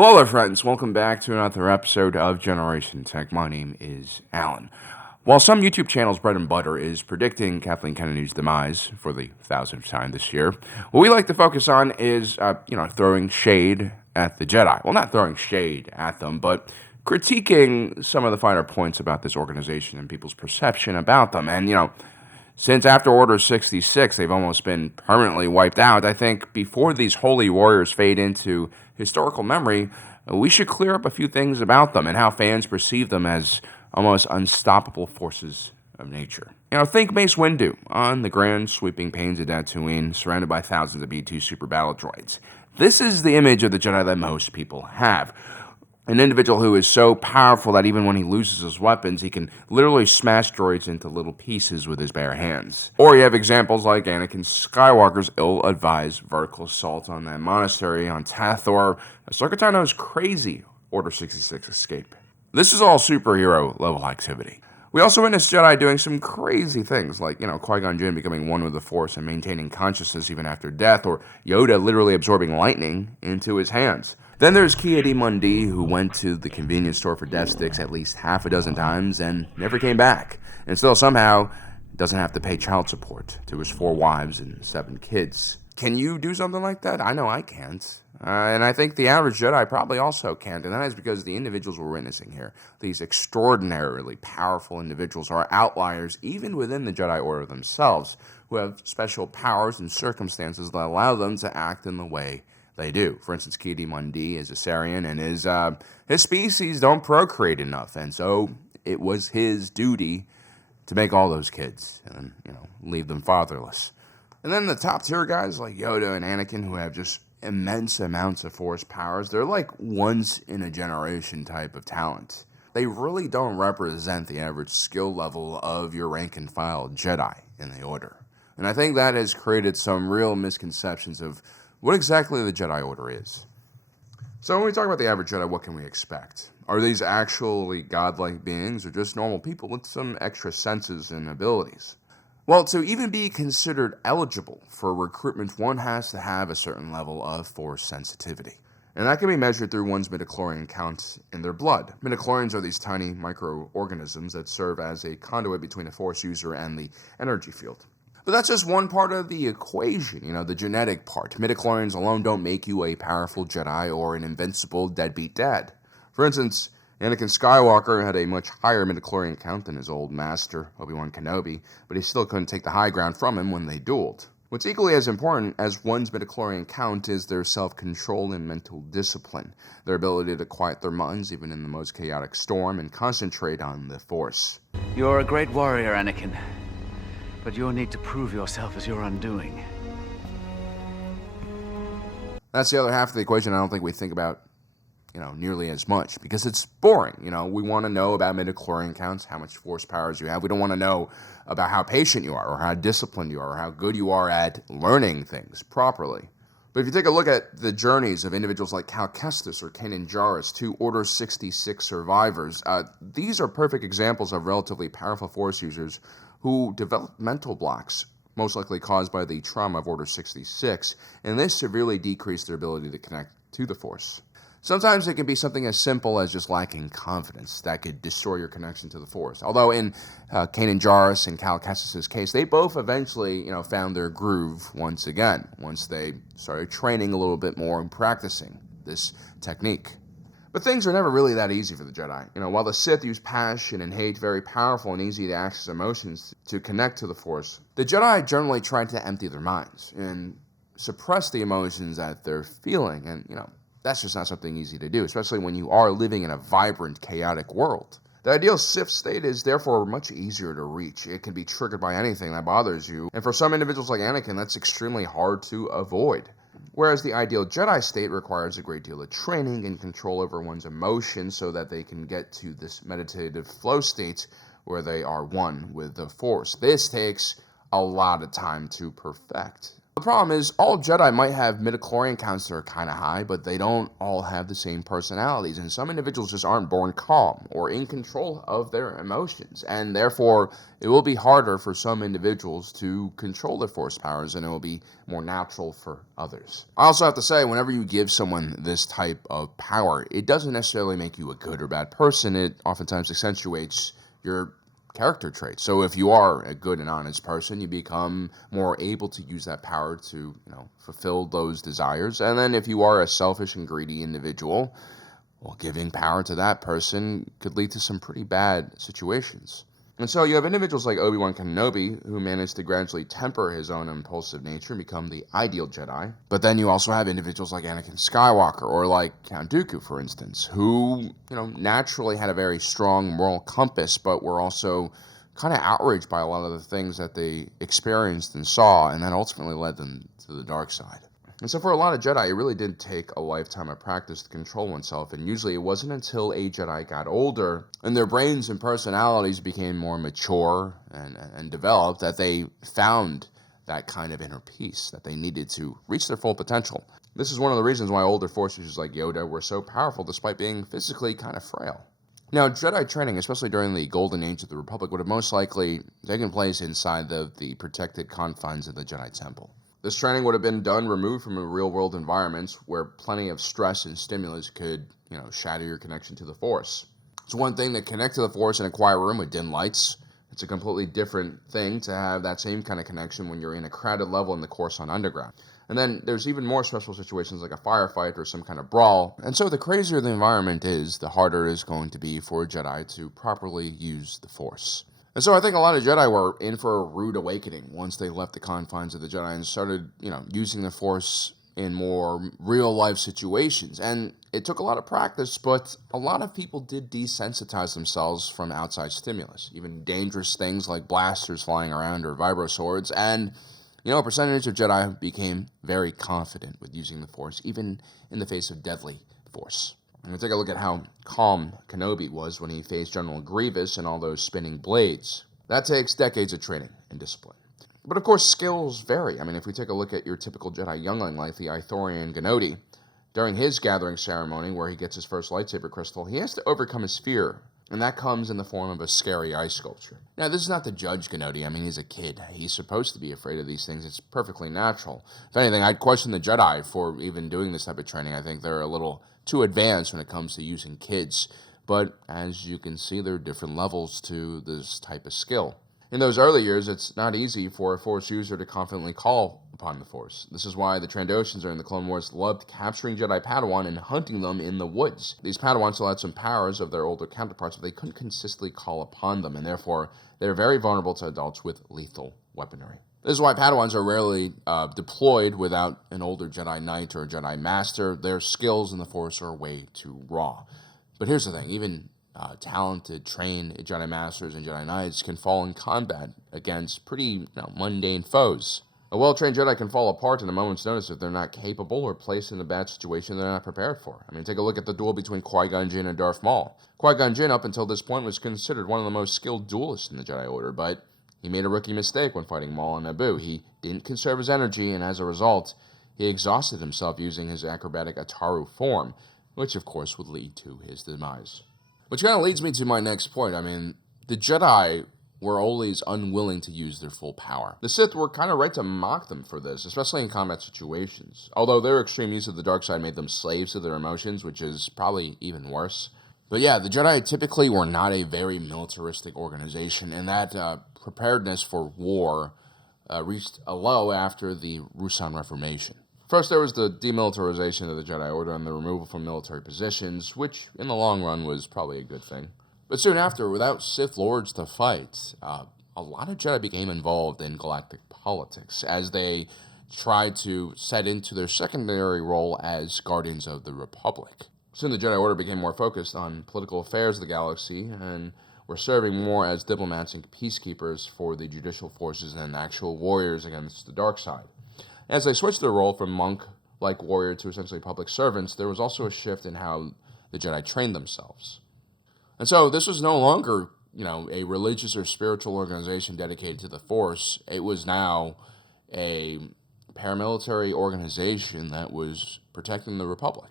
Hello there, friends. Welcome back to another episode of Generation Tech. My name is Alan. While some YouTube channels' bread and butter is predicting Kathleen Kennedy's demise for the 1000th time this year, what we like to focus on is, throwing shade at the Jedi. Well, not throwing shade at them, but critiquing some of the finer points about this organization and people's perception about them. And, since after Order 66, they've almost been permanently wiped out. I think before these holy warriors fade into historical memory, we should clear up a few things about them and how fans perceive them as almost unstoppable forces of nature. Think Mace Windu on the grand sweeping plains of Tatooine, surrounded by thousands of B-2 super battle droids. This is the image of the Jedi that most people have. An individual who is so powerful that even when he loses his weapons, he can literally smash droids into little pieces with his bare hands. Or you have examples like Anakin Skywalker's ill-advised vertical assault on that monastery on Tathor, Ahsoka Tano's crazy Order 66 escape. This is all superhero-level activity. We also witnessed Jedi doing some crazy things, like, Qui-Gon Jinn becoming one with the Force and maintaining consciousness even after death, or Yoda literally absorbing lightning into his hands. Then there's Ki-Adi-Mundi, who went to the convenience store for death sticks at least half a dozen times and never came back, and still somehow doesn't have to pay child support to his 4 wives and 7 kids. Can you do something like that? I know I can't. And I think the average Jedi probably also can't, and that is because the individuals we're witnessing here, these extraordinarily powerful individuals, are outliers even within the Jedi Order themselves, who have special powers and circumstances that allow them to act in the way they do. For instance, Ki-Adi-Mundi is a Sarian, and his species don't procreate enough, and so it was his duty to make all those kids and leave them fatherless. And then the top tier guys like Yoda and Anakin, who have just immense amounts of Force powers, they're like once in a generation type of talent. They really don't represent the average skill level of your rank and file Jedi in the Order. And I think that has created some real misconceptions of what exactly the Jedi Order is. So when we talk about the average Jedi, what can we expect? Are these actually godlike beings or just normal people with some extra senses and abilities? Well, to even be considered eligible for recruitment, one has to have a certain level of Force sensitivity. And that can be measured through one's midichlorian count in their blood. Midichlorians are these tiny microorganisms that serve as a conduit between a Force user and the energy field. But that's just one part of the equation, the genetic part. Midichlorians alone don't make you a powerful Jedi or an invincible deadbeat dad. For instance, Anakin Skywalker had a much higher midichlorian count than his old master, Obi-Wan Kenobi, but he still couldn't take the high ground from him when they dueled. What's equally as important as one's midichlorian count is their self-control and mental discipline, their ability to quiet their minds even in the most chaotic storm and concentrate on the Force. You're a great warrior, Anakin. But you'll need to prove yourself as your undoing. That's the other half of the equation I don't think we think about, nearly as much, because it's boring. We want to know about midichlorian counts, how much Force powers you have. We don't want to know about how patient you are, or how disciplined you are, or how good you are at learning things properly. But if you take a look at the journeys of individuals like Cal Kestis or Kanan Jarrus, 2 Order 66 survivors, these are perfect examples of relatively powerful Force users who developed mental blocks, most likely caused by the trauma of Order 66, and this severely decreased their ability to connect to the Force. Sometimes it can be something as simple as just lacking confidence that could destroy your connection to the Force. Although in Kanan Jarrus and Cal Kestis' case, they both eventually, found their groove once again, once they started training a little bit more and practicing this technique. But things are never really that easy for the Jedi. While the Sith use passion and hate, very powerful and easy to access emotions to connect to the Force, the Jedi generally try to empty their minds and suppress the emotions that they're feeling, and, that's just not something easy to do, especially when you are living in a vibrant, chaotic world. The ideal Sith state is therefore much easier to reach. It can be triggered by anything that bothers you, and for some individuals like Anakin, that's extremely hard to avoid. Whereas the ideal Jedi state requires a great deal of training and control over one's emotions so that they can get to this meditative flow state where they are one with the Force. This takes a lot of time to perfect. The problem is, all Jedi might have midichlorian counts that are kind of high, but they don't all have the same personalities, and some individuals just aren't born calm or in control of their emotions, and therefore it will be harder for some individuals to control their force powers, and it will be more natural for others. I also have to say, whenever you give someone this type of power, it doesn't necessarily make you a good or bad person. It oftentimes accentuates your character traits. So if you are a good and honest person, you become more able to use that power to, fulfill those desires. And then if you are a selfish and greedy individual, well, giving power to that person could lead to some pretty bad situations. And so you have individuals like Obi-Wan Kenobi who managed to gradually temper his own impulsive nature and become the ideal Jedi. But then you also have individuals like Anakin Skywalker or like Count Dooku, for instance, who, naturally had a very strong moral compass, but were also kind of outraged by a lot of the things that they experienced and saw, and that ultimately led them to the dark side. And so for a lot of Jedi, it really did take a lifetime of practice to control oneself, and usually it wasn't until a Jedi got older and their brains and personalities became more mature and developed that they found that kind of inner peace that they needed to reach their full potential. This is one of the reasons why older Force users like Yoda were so powerful despite being physically kind of frail. Now, Jedi training, especially during the Golden Age of the Republic, would have most likely taken place inside the protected confines of the Jedi Temple. This training would have been done removed from a real-world environment where plenty of stress and stimulus could, shatter your connection to the Force. It's one thing to connect to the Force in a quiet room with dim lights. It's a completely different thing to have that same kind of connection when you're in a crowded level in the Coruscant Underground. And then there's even more stressful situations like a firefight or some kind of brawl. And so the crazier the environment is, the harder it is going to be for a Jedi to properly use the Force. And so I think a lot of Jedi were in for a rude awakening once they left the confines of the Jedi and started, using the Force in more real-life situations. And it took a lot of practice, but a lot of people did desensitize themselves from outside stimulus, even dangerous things like blasters flying around or vibro swords. And, a percentage of Jedi became very confident with using the Force, even in the face of deadly Force. And we take a look at how calm Kenobi was when he faced General Grievous and all those spinning blades. That takes decades of training and discipline. But of course, skills vary. I mean, if we take a look at your typical Jedi youngling like the Ithorian Genodi, during his gathering ceremony where he gets his first lightsaber crystal, he has to overcome his fear, and that comes in the form of a scary ice sculpture. Now, this is not to judge Genodi. I mean, he's a kid. He's supposed to be afraid of these things. It's perfectly natural. If anything, I'd question the Jedi for even doing this type of training. I think they're a little too advanced when it comes to using kids. But as you can see, there are different levels to this type of skill. In those early years, it's not easy for a Force user to confidently call upon the Force. This is why the Trandoshans during the Clone Wars loved capturing Jedi Padawan and hunting them in the woods. These Padawans still had some powers of their older counterparts, but they couldn't consistently call upon them, and therefore they're very vulnerable to adults with lethal weaponry. This is why Padawans are rarely deployed without an older Jedi Knight or a Jedi Master. Their skills in the Force are way too raw. But here's the thing, even talented, trained Jedi Masters and Jedi Knights can fall in combat against pretty mundane foes. A well-trained Jedi can fall apart in a moment's notice if they're not capable or placed in a bad situation they're not prepared for. I mean, take a look at the duel between Qui-Gon Jinn and Darth Maul. Qui-Gon Jinn, up until this point, was considered one of the most skilled duelists in the Jedi Order, but he made a rookie mistake when fighting Maul on Naboo. He didn't conserve his energy, and as a result, he exhausted himself using his acrobatic Ataru form, which of course would lead to his demise. Which kind of leads me to my next point. I mean, the Jedi were always unwilling to use their full power. The Sith were kind of right to mock them for this, especially in combat situations. Although their extreme use of the dark side made them slaves to their emotions, which is probably even worse. But yeah, the Jedi typically were not a very militaristic organization, and that preparedness for war reached a low after the Ruusan Reformation. First, there was the demilitarization of the Jedi Order and the removal from military positions, which, in the long run, was probably a good thing. But soon after, without Sith Lords to fight, a lot of Jedi became involved in galactic politics, as they tried to set into their secondary role as Guardians of the Republic. Soon the Jedi Order became more focused on political affairs of the galaxy, and were serving more as diplomats and peacekeepers for the judicial forces than actual warriors against the dark side. As they switched their role from monk-like warrior to essentially public servants, there was also a shift in how the Jedi trained themselves. And so this was no longer, a religious or spiritual organization dedicated to the Force. It was now a paramilitary organization that was protecting the Republic.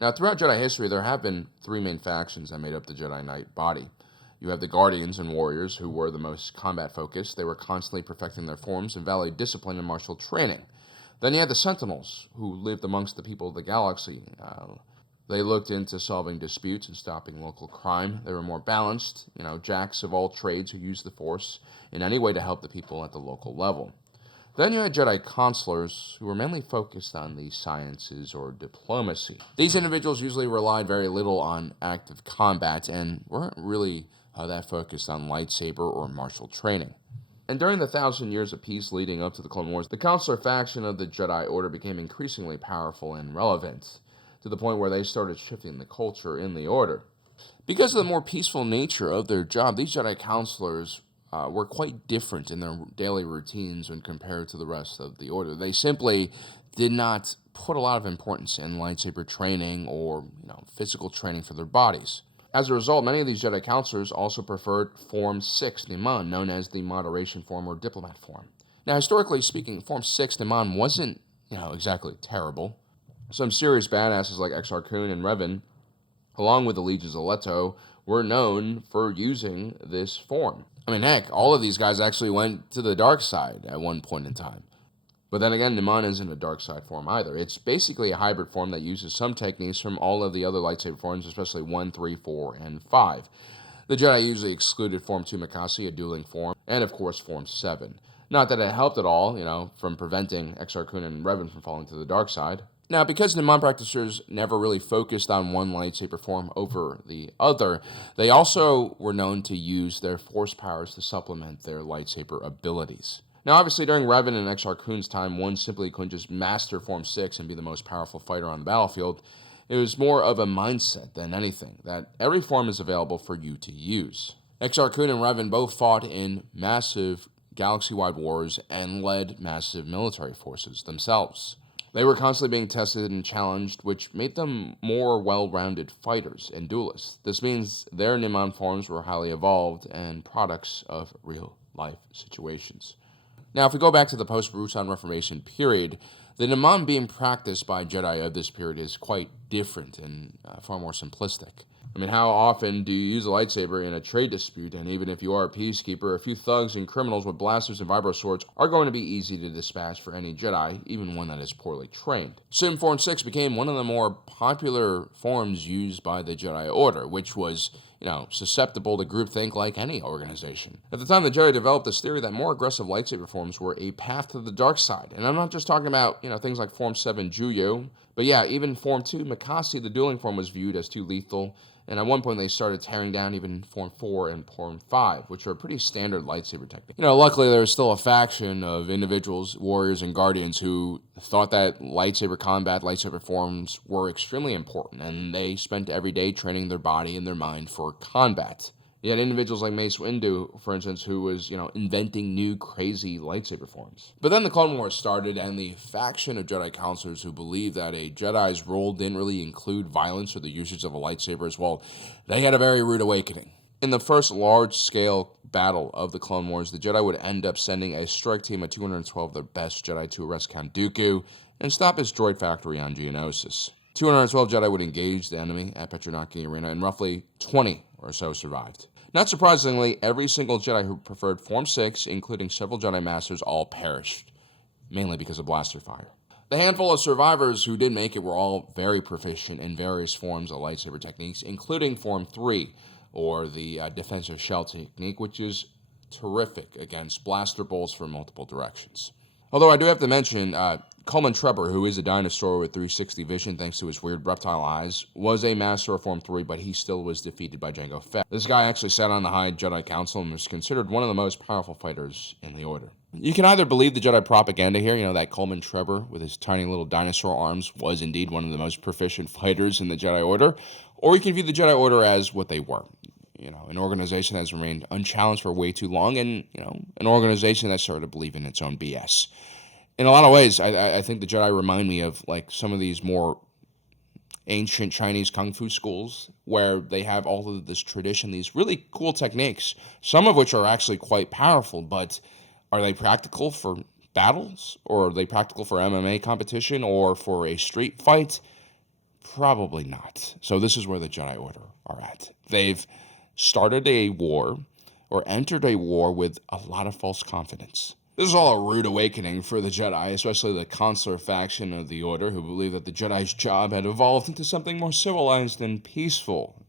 Now, throughout Jedi history, there have been three main factions that made up the Jedi Knight body. You have the Guardians and Warriors, who were the most combat-focused. They were constantly perfecting their forms and valued discipline and martial training. Then you had the Sentinels, who lived amongst the people of the galaxy. They looked into solving disputes and stopping local crime. They were more balanced, jacks of all trades who used the Force in any way to help the people at the local level. Then you had Jedi Counselors, who were mainly focused on the sciences or diplomacy. These individuals usually relied very little on active combat and weren't really that focused on lightsaber or martial training. And during the 1,000 years of peace leading up to the Clone Wars, the Counselor faction of the Jedi Order became increasingly powerful and relevant, to the point where they started shifting the culture in the Order. Because of the more peaceful nature of their job, these Jedi Counselors were quite different in their daily routines when compared to the rest of the Order. They simply did not put a lot of importance in lightsaber training or physical training for their bodies. As a result, many of these Jedi Counselors also preferred Form 6 Niman, known as the Moderation Form or Diplomat Form. Now, historically speaking, Form 6 Niman wasn't, exactly terrible. Some serious badasses like Exar Kun and Revan, along with the Legions of Leto, were known for using this form. I mean, heck, all of these guys actually went to the dark side at one point in time. But then again, Niman isn't a dark side form either. It's basically a hybrid form that uses some techniques from all of the other lightsaber forms, especially 1, 3, 4, and 5. The Jedi usually excluded Form 2 Makasi, a dueling form, and of course Form 7. Not that it helped at all, from preventing Exar Kun and Revan from falling to the dark side. Now, because Niman practitioners never really focused on one lightsaber form over the other, they also were known to use their Force powers to supplement their lightsaber abilities. Now, obviously, during Revan and Exar Kun's time, one simply couldn't just master Form 6 and be the most powerful fighter on the battlefield. It was more of a mindset than anything, that every form is available for you to use. Exar Kun and Revan both fought in massive galaxy-wide wars and led massive military forces themselves. They were constantly being tested and challenged, which made them more well-rounded fighters and duelists. This means their Niman forms were highly evolved and products of real-life situations. Now, if we go back to the post-Rutan Reformation period, the Niman being practiced by Jedi of this period is quite different and far more simplistic. I mean, how often do you use a lightsaber in a trade dispute? And even if you are a peacekeeper, a few thugs and criminals with blasters and vibro swords are going to be easy to dispatch for any Jedi, even one that is poorly trained. Soon, Form 6 became one of the more popular forms used by the Jedi Order, which was, susceptible to groupthink like any organization. At the time, the Jedi developed this theory that more aggressive lightsaber forms were a path to the dark side. And I'm not just talking about, things like Form 7 Juyo, but yeah, even Form 2 Makasi, the dueling form, was viewed as too lethal. And at one point, they started tearing down even Form 4 and Form 5, which are pretty standard lightsaber techniques. Luckily, there was still a faction of individuals, warriors, and guardians who thought that lightsaber combat, lightsaber forms were extremely important, and they spent every day training their body and their mind for combat. You had individuals like Mace Windu, for instance, who was, inventing new crazy lightsaber forms. But then the Clone Wars started, and the faction of Jedi Counselors who believed that a Jedi's role didn't really include violence or the usage of a lightsaber as well, they had a very rude awakening. In the first large-scale battle of the Clone Wars, the Jedi would end up sending a strike team of 212 of their best Jedi to arrest Count Dooku and stop his droid factory on Geonosis. 212 Jedi would engage the enemy at Petronaki Arena, and roughly 20 or so survived. Not surprisingly, every single Jedi who preferred Form 6, including several Jedi Masters, all perished, mainly because of blaster fire. The handful of survivors who did make it were all very proficient in various forms of lightsaber techniques, including Form 3, or the defensive shell technique, which is terrific against blaster bolts from multiple directions. Although I do have to mention, Coleman Trebor, who is a dinosaur with 360 vision thanks to his weird reptile eyes, was a master of Form 3, but he still was defeated by Jango Fett. This guy actually sat on the High Jedi Council and was considered one of the most powerful fighters in the Order. You can either believe the Jedi propaganda here, that Coleman Trebor with his tiny little dinosaur arms was indeed one of the most proficient fighters in the Jedi Order, or you can view the Jedi Order as what they were. An organization that's remained unchallenged for way too long, and, an organization that started to believe in its own BS. In a lot of ways, I think the Jedi remind me of, some of these more ancient Chinese kung fu schools, where they have all of this tradition, these really cool techniques, some of which are actually quite powerful, but are they practical for battles? Or are they practical for MMA competition or for a street fight? Probably not. So this is where the Jedi Order are at. They've started a war or entered a war with a lot of false confidence. This is all a rude awakening for the Jedi, especially the consular faction of the Order, who believe that the Jedi's job had evolved into something more civilized and peaceful.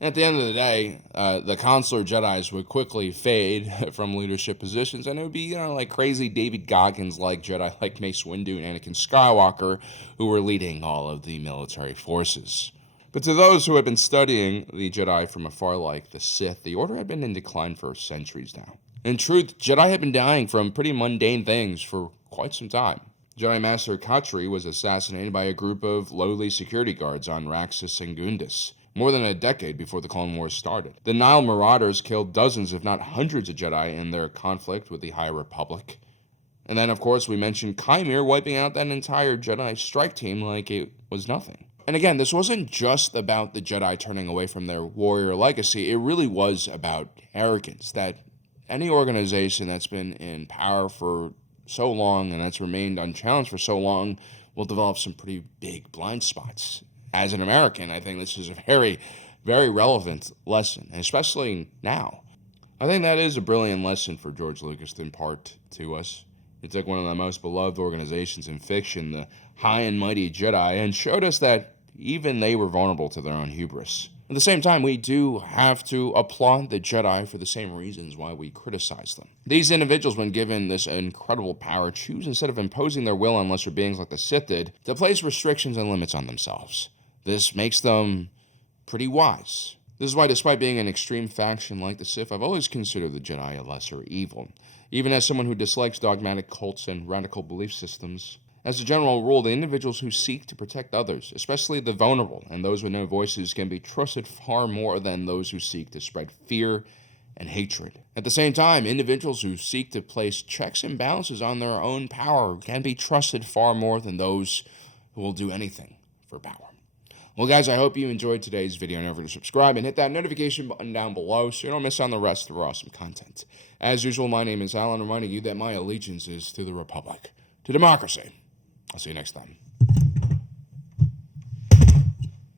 At the end of the day, the consular Jedis would quickly fade from leadership positions, and it would be, like crazy David Goggins-like Jedi like Mace Windu and Anakin Skywalker who were leading all of the military forces. But to those who had been studying the Jedi from afar like the Sith, the Order had been in decline for centuries now. In truth, Jedi had been dying from pretty mundane things for quite some time. Jedi Master Khatri was assassinated by a group of lowly security guards on Raxus and Gundus, more than a decade before the Clone Wars started. The Nile Marauders killed dozens, if not hundreds, of Jedi in their conflict with the High Republic. And then, of course, we mentioned Chimere wiping out that entire Jedi strike team like it was nothing. And again, this wasn't just about the Jedi turning away from their warrior legacy. It really was about arrogance, that any organization that's been in power for so long and that's remained unchallenged for so long will develop some pretty big blind spots. As an American, I think this is a very, very relevant lesson, especially now. I think that is a brilliant lesson for George Lucas to impart to us. He took one of the most beloved organizations in fiction, the high and mighty Jedi, and showed us that even they were vulnerable to their own hubris. At the same time, we do have to applaud the Jedi for the same reasons why we criticize them. These individuals, when given this incredible power, choose, instead of imposing their will on lesser beings like the Sith did, to place restrictions and limits on themselves. This makes them pretty wise. This is why, despite being an extreme faction like the Sith, I've always considered the Jedi a lesser evil. Even as someone who dislikes dogmatic cults and radical belief systems, as a general rule, the individuals who seek to protect others, especially the vulnerable and those with no voices, can be trusted far more than those who seek to spread fear and hatred. At the same time, individuals who seek to place checks and balances on their own power can be trusted far more than those who will do anything for power. Well, guys, I hope you enjoyed today's video. Don't forget to subscribe and hit that notification button down below so you don't miss on the rest of our awesome content. As usual, my name is Alan, reminding you that my allegiance is to the Republic, to democracy. I'll see you next time.